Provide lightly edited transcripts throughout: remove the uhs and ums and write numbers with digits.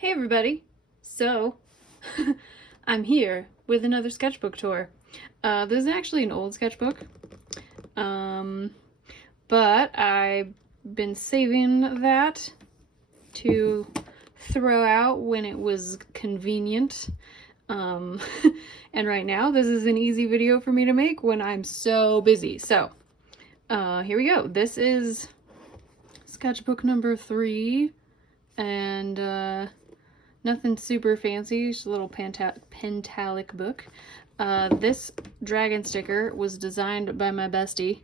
Hey everybody! So, I'm here with another sketchbook tour. This is actually an old sketchbook, but I've been saving that to throw out when it was convenient. And right now this is an easy video for me to make when I'm so busy. So, here we go. This is sketchbook number 3, and nothing super fancy, just a little pentalic book. This dragon sticker was designed by my bestie,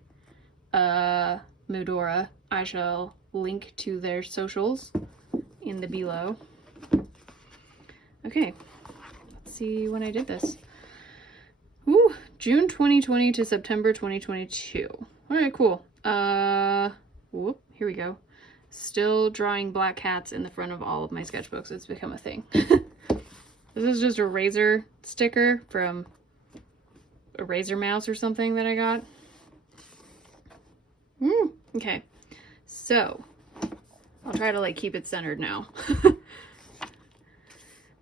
Mudora. I shall link to their socials in the below. Okay, let's see when I did this. Ooh, June 2020 to September 2022. Alright, cool. Whoop, here we go. Still drawing black cats in the front of all of my sketchbooks. It's become a thing. This is just a razor sticker from a Razor Mouse or something that I got. Okay, so I'll try to keep it centered now.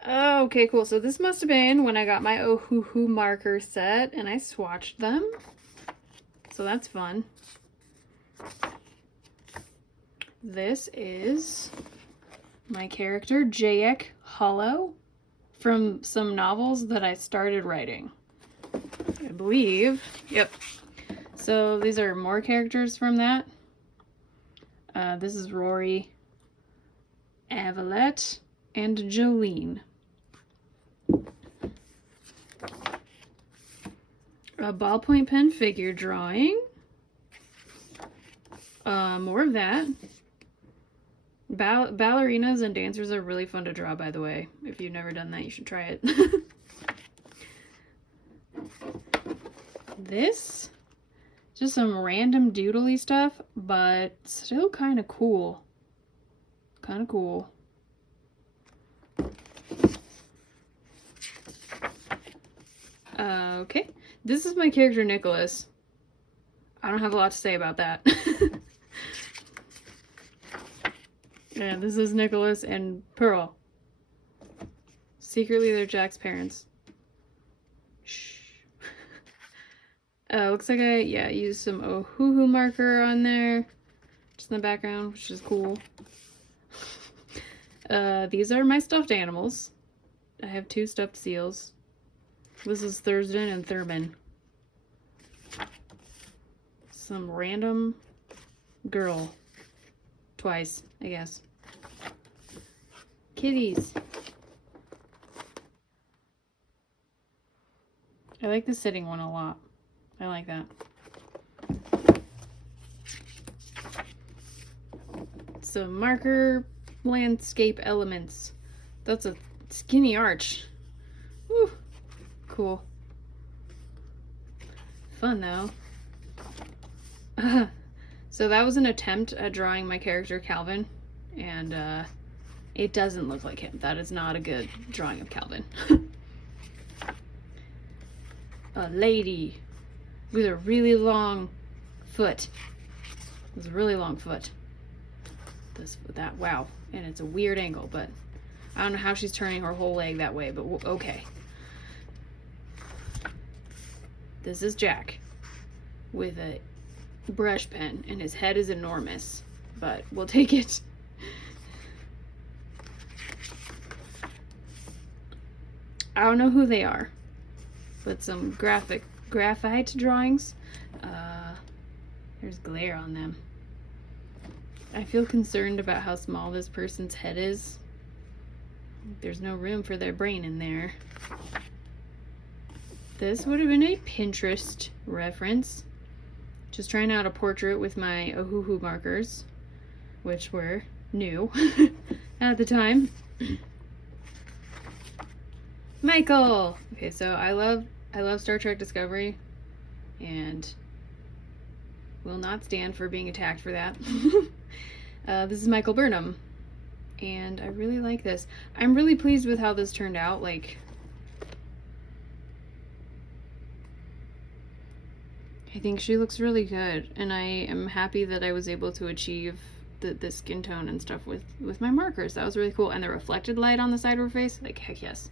Okay, cool. So this must have been when I got my Ohuhu marker set and I swatched them. So that's fun. This is my character, Jayek Hollow, from some novels that I started writing, I believe. Yep. So these are more characters from that. This is Rory, Avalette, and Jolene. A ballpoint pen figure drawing. More of that. Ballerinas and dancers are really fun to draw, by the way. If you've never done that, you should try it. This, just some random doodly stuff, but still kind of cool. Kind of cool. Okay, this is my character Nicholas. I don't have a lot to say about that. Yeah, this is Nicholas and Pearl. Secretly, they're Jack's parents. Shh. Looks like I, used some Ohuhu marker on there. Just in the background, which is cool. These are my stuffed animals. I have 2 stuffed seals. This is Thurston and Thurman. Some random girl. Twice, I guess. Kitties. I like the sitting one a lot. I like that. Some marker landscape elements. That's a skinny arch. Woo. Cool. Fun though. So that was an attempt at drawing my character Calvin, and it doesn't look like him. That is not a good drawing of Calvin. A lady with a really long foot. It's a really long foot. Wow. And it's a weird angle, but I don't know how she's turning her whole leg that way, but okay. This is Jack with a brush pen, and his head is enormous, but we'll take it. I don't know who they are, but some graphite drawings. There's glare on them. I feel concerned about how small this person's head is. There's no room for their brain in there. This would have been a Pinterest reference. Just trying out a portrait with my Ohuhu markers, which were new at the time. Michael! Okay, so I love Star Trek Discovery, and will not stand for being attacked for that. This is Michael Burnham, and I really like this. I'm really pleased with how this turned out. I think she looks really good, and I am happy that I was able to achieve the skin tone and stuff with my markers. That was really cool. And the reflected light on the side of her face, like, heck yes.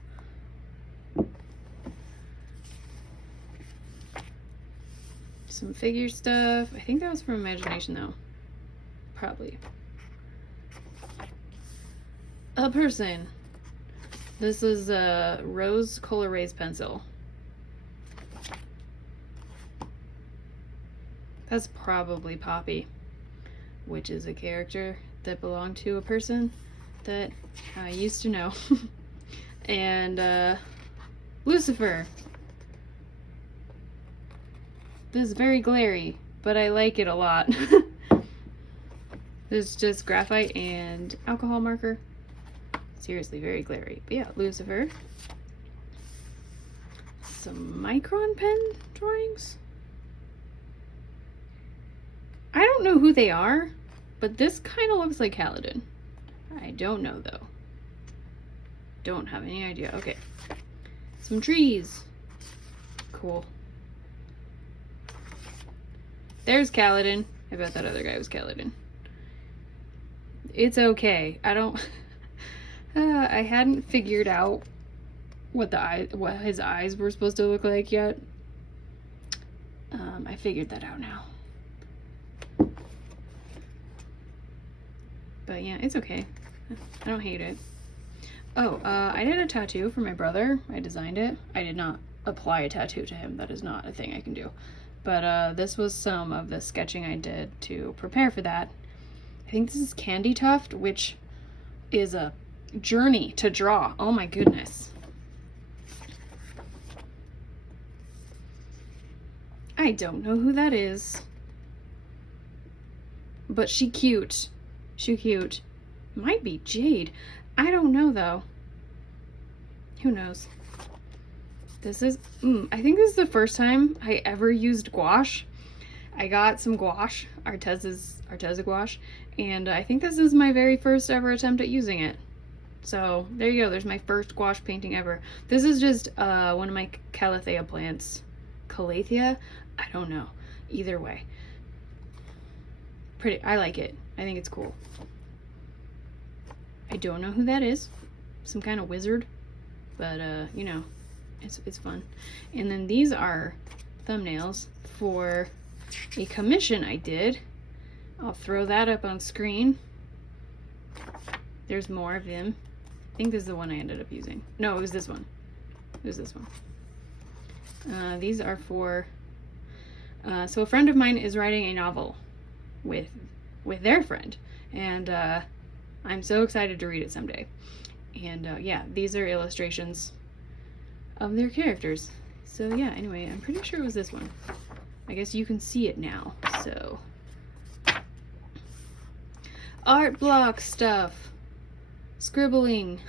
Some figure stuff. I think that was from Imagination though. Probably. A person. This is a Rose Colorase pencil. That's probably Poppy, which is a character that belonged to a person that I used to know. And Lucifer. This is very glary, but I like it a lot. This is just graphite and alcohol marker. Seriously, very glary. But yeah, Lucifer. Some micron pen drawings. I don't know who they are, but this kind of looks like Kaladin. I don't know though. Don't have any idea. Okay. Some trees. Cool. There's Kaladin. I bet that other guy was Kaladin. It's okay. I don't... I hadn't figured out what his eyes were supposed to look like yet. I figured that out now. But yeah, it's okay. I don't hate it. Oh, I did a tattoo for my brother. I designed it. I did not apply a tattoo to him. That is not a thing I can do. But this was some of the sketching I did to prepare for that. I think this is Candy Tuft, which is a journey to draw. Oh my goodness. I don't know who that is. But she cute. She cute. Might be Jade. I don't know though. Who knows? This is, I think this is the first time I ever used gouache. I got some gouache, Arteza gouache, and I think this is my very first ever attempt at using it. So there you go, there's my first gouache painting ever. This is just one of my Calathea plants. Calathea? I don't know. Either way. Pretty, I like it. I think it's cool. I don't know who that is. Some kind of wizard. But, you know, it's fun. And then these are thumbnails for a commission I did. I'll throw that up on screen. There's more of them. I think this is the one I ended up using. No, it was this one. It was this one. These are for... so a friend of mine is writing a novel with their friend. And I'm so excited to read it someday. And yeah, these are illustrations of their characters. So yeah, anyway, I'm pretty sure it was this one. I guess you can see it now, so. Art block stuff. Scribbling.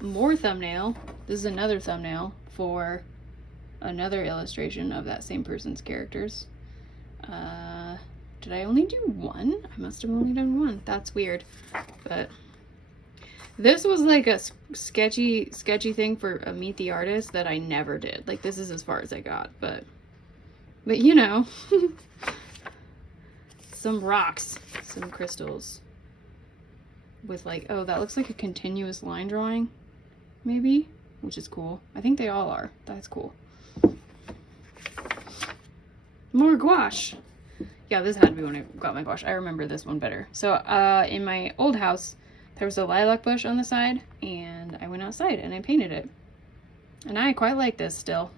More thumbnail. This is another thumbnail for another illustration of that same person's characters. Did I only do one? I must have only done one. That's weird. But this was like a sketchy thing for a Meet the Artist that I never did. Like, this is as far as I got, but you know. Some rocks, some crystals with like, oh, that looks like a continuous line drawing, maybe, which is cool. I think they all are. That's cool. More gouache. Yeah, this had to be when I got my gouache. I remember this one better. So in my old house, there was a lilac bush on the side, and I went outside and I painted it. And I quite like this still.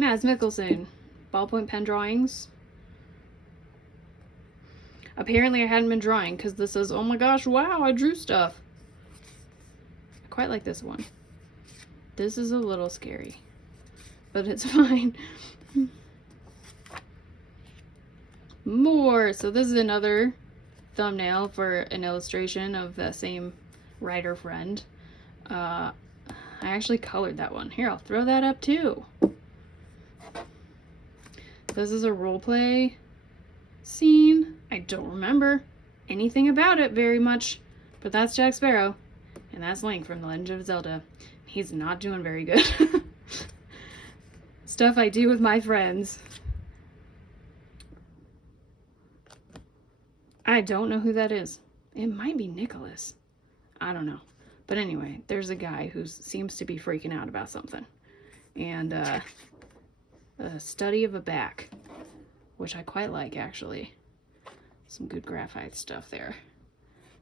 Mads Mikkelsen, ballpoint pen drawings. Apparently I hadn't been drawing because this says, oh my gosh, wow, I drew stuff. I quite like this one. This is a little scary, but it's fine. More. So this is another thumbnail for an illustration of the same writer friend. I actually colored that one. Here, I'll throw that up too. This is a roleplay scene. I don't remember anything about it very much, but that's Jack Sparrow, and that's Link from The Legend of Zelda. He's not doing very good. Stuff I do with my friends. I don't know who that is. It might be Nicholas. I don't know. But anyway, there's a guy who seems to be freaking out about something. And a study of a back, which I quite like, actually. Some good graphite stuff there.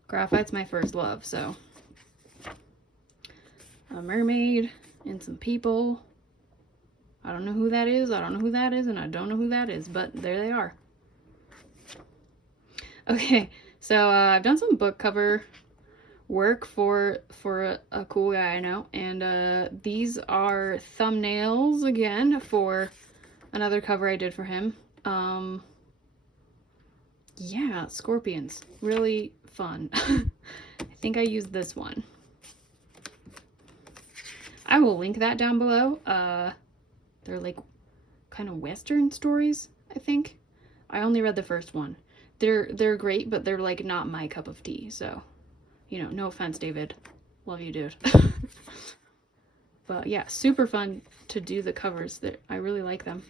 Graphite's my first love, so. A mermaid and some people. I don't know who that is, I don't know who that is, and I don't know who that is, but there they are. Okay, so I've done some book cover work for a cool guy I know, and these are thumbnails again for another cover I did for him. Yeah, scorpions, really fun. I think I used this one. I will link that down below. They're like kind of Western stories, I think. I only read the first one. They're great, but they're like not my cup of tea, so, you know, no offense, David. Love you, dude. But yeah, super fun to do the covers. I really like them.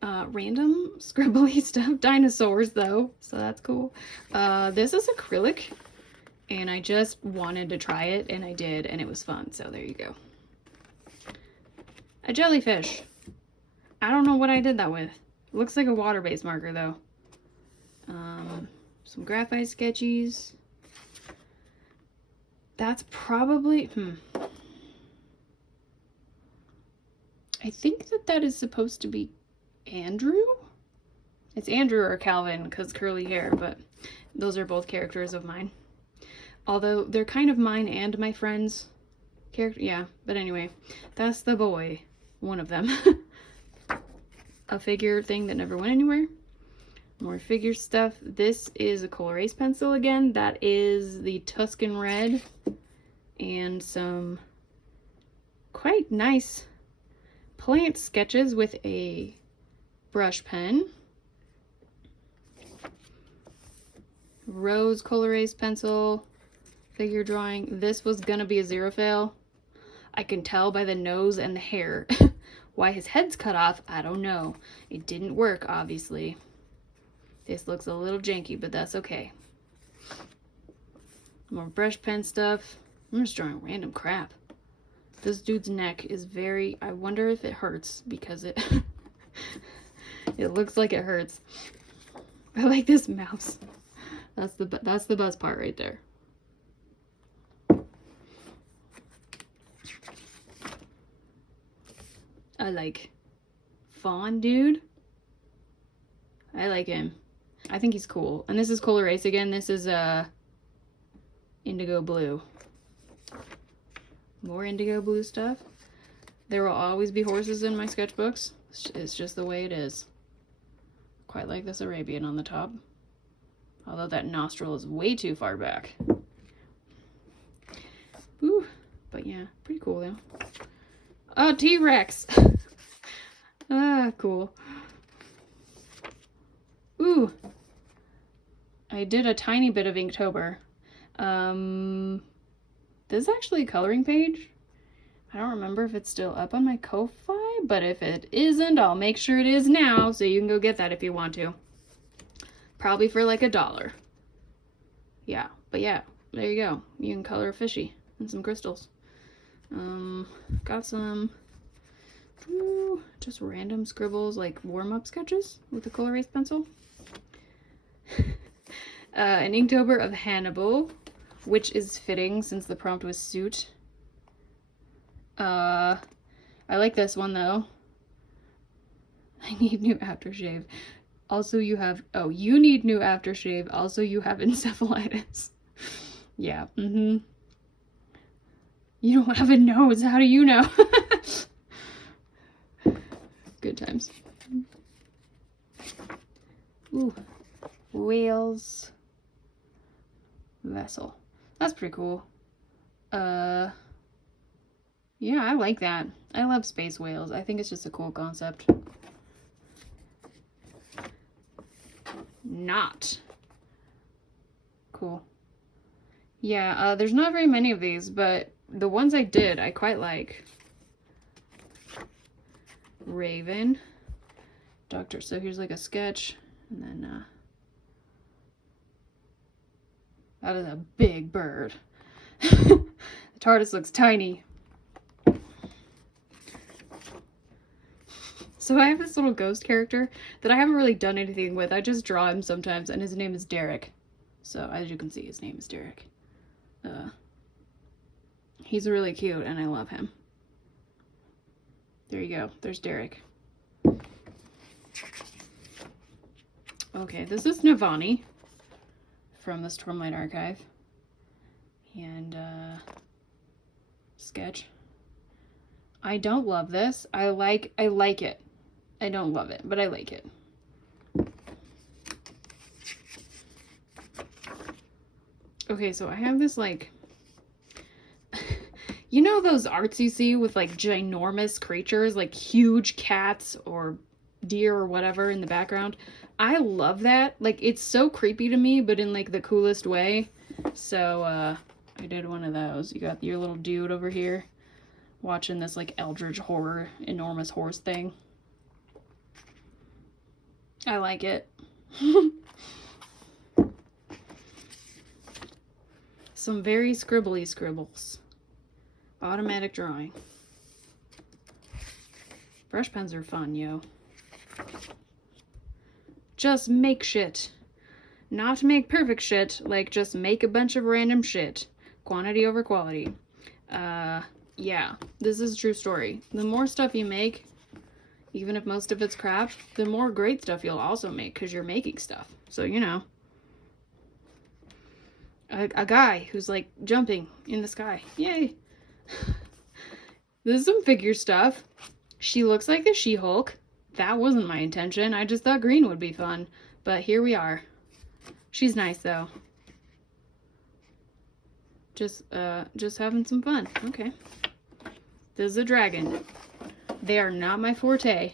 Random scribbly stuff. Dinosaurs, though, so that's cool. This is acrylic, and I just wanted to try it, and I did, and it was fun, so there you go. A jellyfish. I don't know what I did that with. It looks like a water-based marker, though. Some graphite sketchies. That's probably... I think that is supposed to be Andrew? It's Andrew or Calvin, because curly hair, but those are both characters of mine. Although they're kind of mine and my friend's character. Yeah, but anyway, that's the boy. One of them. A figure thing that never went anywhere. More figure stuff. This is a coal erase pencil again. That is the Tuscan Red. And some quite nice plant sketches with a brush pen. Rose coal erase pencil. Figure drawing. This was gonna be a zero fail. I can tell by the nose and the hair. Why his head's cut off, I don't know. It didn't work, obviously. This looks a little janky, but that's okay. More brush pen stuff. I'm just drawing random crap. This dude's neck is very... I wonder if it hurts, because it... it looks like it hurts. I like this mouse. That's the best part right there. I like Fawn dude. I like him. I think he's cool. And this is coal erase again. This is indigo blue. More indigo blue stuff. There will always be horses in my sketchbooks. It's just the way it is. Quite like this Arabian on the top. Although that nostril is way too far back. Ooh, but yeah, pretty cool though. Oh, T-Rex! Ah, cool. Ooh! I did a tiny bit of Inktober. This is actually a coloring page. I don't remember if it's still up on my Kofi, but if it isn't, I'll make sure it is now, so you can go get that if you want to. Probably for like $1. Yeah, but yeah, there you go. You can color a fishy and some crystals. Got some just random scribbles, like warm-up sketches with a coal erase pencil. An Inktober of Hannibal, which is fitting since the prompt was suit. I like this one though. I need new aftershave. Also you have, oh, you need new aftershave. Also you have encephalitis. Yeah, You don't have a nose, how do you know? Good times. Ooh, whales. Vessel. That's pretty cool. Yeah, I like that. I love space whales. I think it's just a cool concept. Not. Cool. Yeah, there's not very many of these, but the ones I did, I quite like. raven. Doctor, so here's like a sketch, and then that is a big bird. The TARDIS looks tiny. So I have this little ghost character that I haven't really done anything with. I just draw him sometimes, and his name is Derek. So as you can see, his name is Derek. He's really cute, and I love him. There you go. There's Derek. Okay, this is Navani from the Stormlight Archive. And, sketch. I don't love this. I like it. I don't love it, but I like it. Okay, so I have this, like, you know those arts you see with, like, ginormous creatures, like huge cats or deer or whatever in the background? I love that. Like, it's so creepy to me, but in, like, the coolest way. So, I did one of those. You got your little dude over here watching this, like, eldritch horror, enormous horse thing. I like it. Some very scribbly scribbles. Automatic drawing. Brush pens are fun, yo. Just make shit. Not make perfect shit, like just make a bunch of random shit. Quantity over quality. Yeah, this is a true story. The more stuff you make, even if most of it's crap, the more great stuff you'll also make because you're making stuff. So, you know. A guy who's like jumping in the sky. Yay. This is some figure stuff. She looks like the She-Hulk. That wasn't my intention. I just thought green would be fun. But here we are. She's nice though. Just having some fun. Okay. This is a dragon. They are not my forte,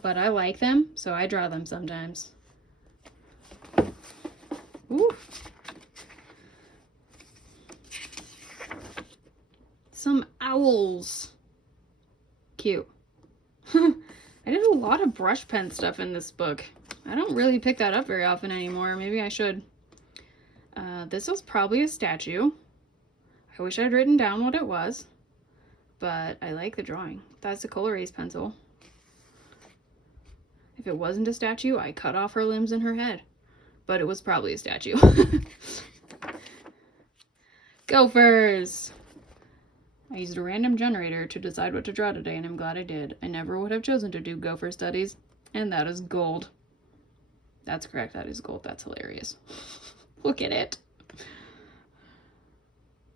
but I like them, so I draw them sometimes. Ooh. Some owls. Cute. I did a lot of brush pen stuff in this book. I don't really pick that up very often anymore. Maybe I should. This was probably a statue. I wish I'd written down what it was, but I like the drawing. That's a color erase pencil. If it wasn't a statue, I cut off her limbs and her head, but it was probably a statue. Gophers! I used a random generator to decide what to draw today, and I'm glad I did. I never would have chosen to do gopher studies, and that is gold. That's correct, that is gold. That's hilarious. Look at it.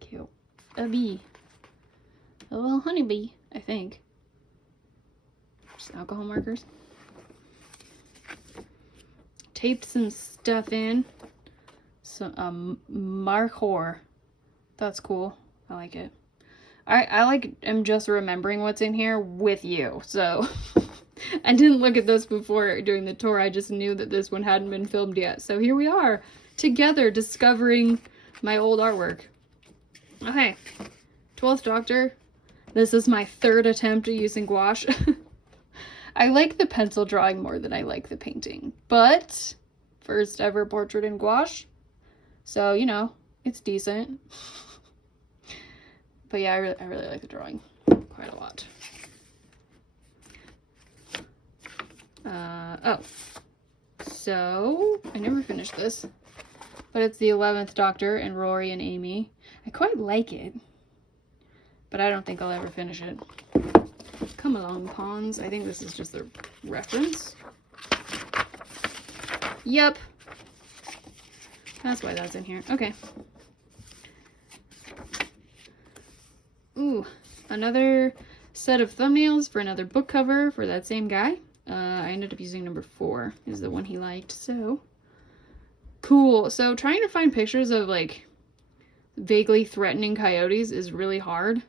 Cute. A bee. A little honeybee, I think. Just alcohol markers. Taped some stuff in. Some markor. That's cool. I like it. I'm just remembering what's in here with you, so I didn't look at this before doing the tour. I just knew that this one hadn't been filmed yet. So here we are, together, discovering my old artwork. Okay, 12th Doctor. This is my third attempt at using gouache. I like the pencil drawing more than I like the painting, but first ever portrait in gouache. So, you know, it's decent. But yeah, I really like the drawing quite a lot. Oh, so I never finished this, but it's the 11th Doctor and Rory and Amy. I quite like it, but I don't think I'll ever finish it. Come along, pawns. I think this is just a reference. Yep. That's why that's in here. Okay. Ooh, another set of thumbnails for another book cover for that same guy. I ended up using number 4 is the one he liked. So cool. So trying to find pictures of like vaguely threatening coyotes is really hard.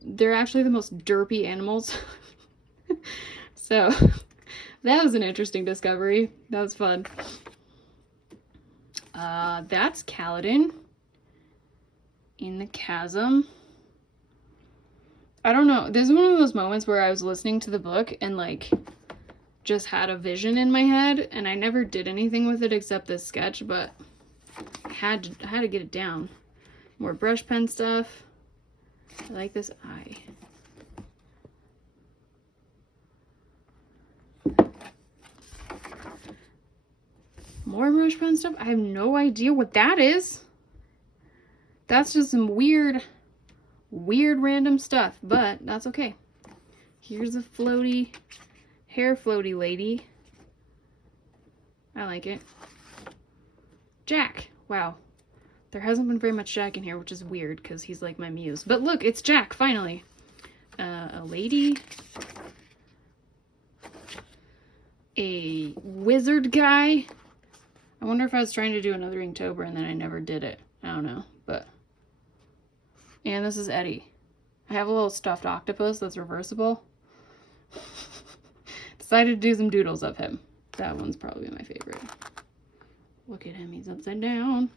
They're actually the most derpy animals. So that was an interesting discovery. That was fun. That's Kaladin in the chasm. I don't know. This is one of those moments where I was listening to the book and like just had a vision in my head, and I never did anything with it except this sketch, but I had to get it down. More brush pen stuff. I like this eye. More brush pen stuff. I have no idea what that is. That's just some weird random stuff, but that's okay. Here's a floaty, hair floaty lady. I like it. Jack. Wow. There hasn't been very much Jack in here, which is weird because he's like my muse. But look, it's Jack, finally. A lady. A wizard guy. I wonder if I was trying to do another Inktober and then I never did it. I don't know, but... And this is Eddie. I have a little stuffed octopus that's reversible. Decided to do some doodles of him. That one's probably my favorite. Look at him, he's upside down.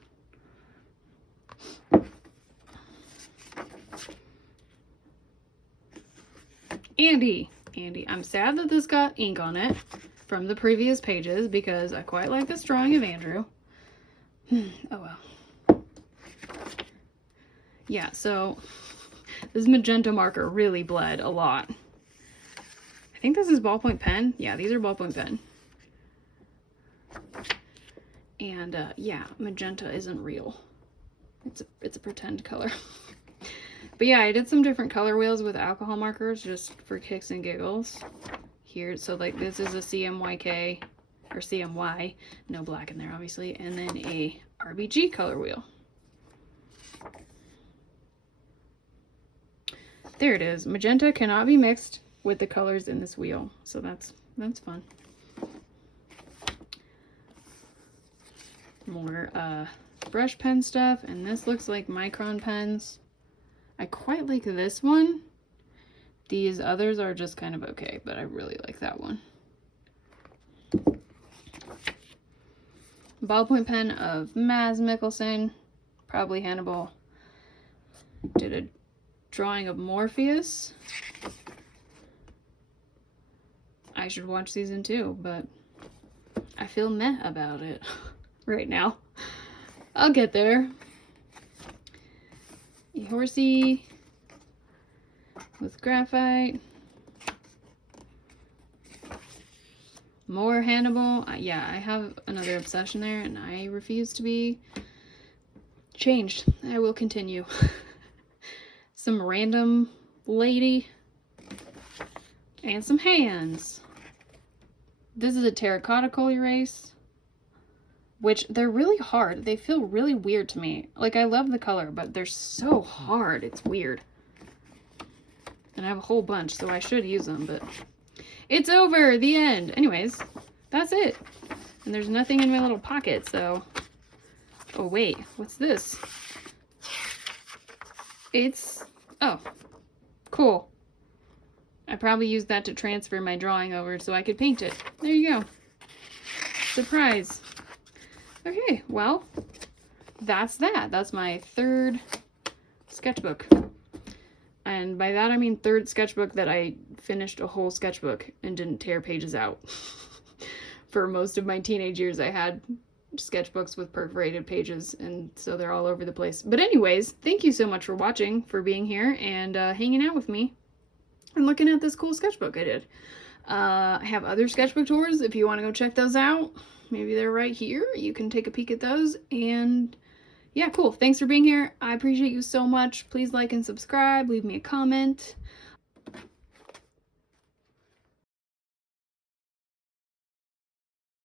Andy. I'm sad that this got ink on it from the previous pages because I quite like this drawing of Andrew. Oh well. Yeah, so this magenta marker really bled a lot. I think this is ballpoint pen. Yeah, these are ballpoint pen. And yeah, magenta isn't real. It's a pretend color. But yeah, I did some different color wheels with alcohol markers just for kicks and giggles. Here, so like this is a CMYK or CMY, no black in there obviously, and then a RBG color wheel. There it is. Magenta cannot be mixed with the colors in this wheel, so that's fun. More brush pen stuff, and this looks like micron pens. I quite like this one. These others are just kind of okay, but I really like that one. Ballpoint pen of Maz Mikkelsen, probably Hannibal. Did a drawing of Morpheus. I should watch season 2, but I feel meh about it right now. I'll get there. A horsey with graphite. More Hannibal. Yeah, I have another obsession there and I refuse to be changed. I will continue. Some random lady and some hands. This is a terracotta coal erase, which they're really hard. They feel really weird to me. Like, I love the color, but they're so hard. It's weird. And I have a whole bunch, so I should use them, but it's over. The end. Anyways, that's it. And there's nothing in my little pocket, so... Oh, wait. What's this? It's... Oh. Cool. I probably used that to transfer my drawing over so I could paint it. There you go. Surprise. Okay, well, that's that. That's my third sketchbook. And by that I mean third sketchbook that I finished a whole sketchbook and didn't tear pages out. For most of my teenage years I had sketchbooks with perforated pages, and so they're all over the place. But anyways, thank you so much for watching, for being here, and hanging out with me and looking at this cool sketchbook I did. I have other sketchbook tours if you want to go check those out. Maybe they're right here. You can take a peek at those. And yeah, cool. Thanks for being here. I appreciate you so much. Please like and subscribe. Leave me a comment.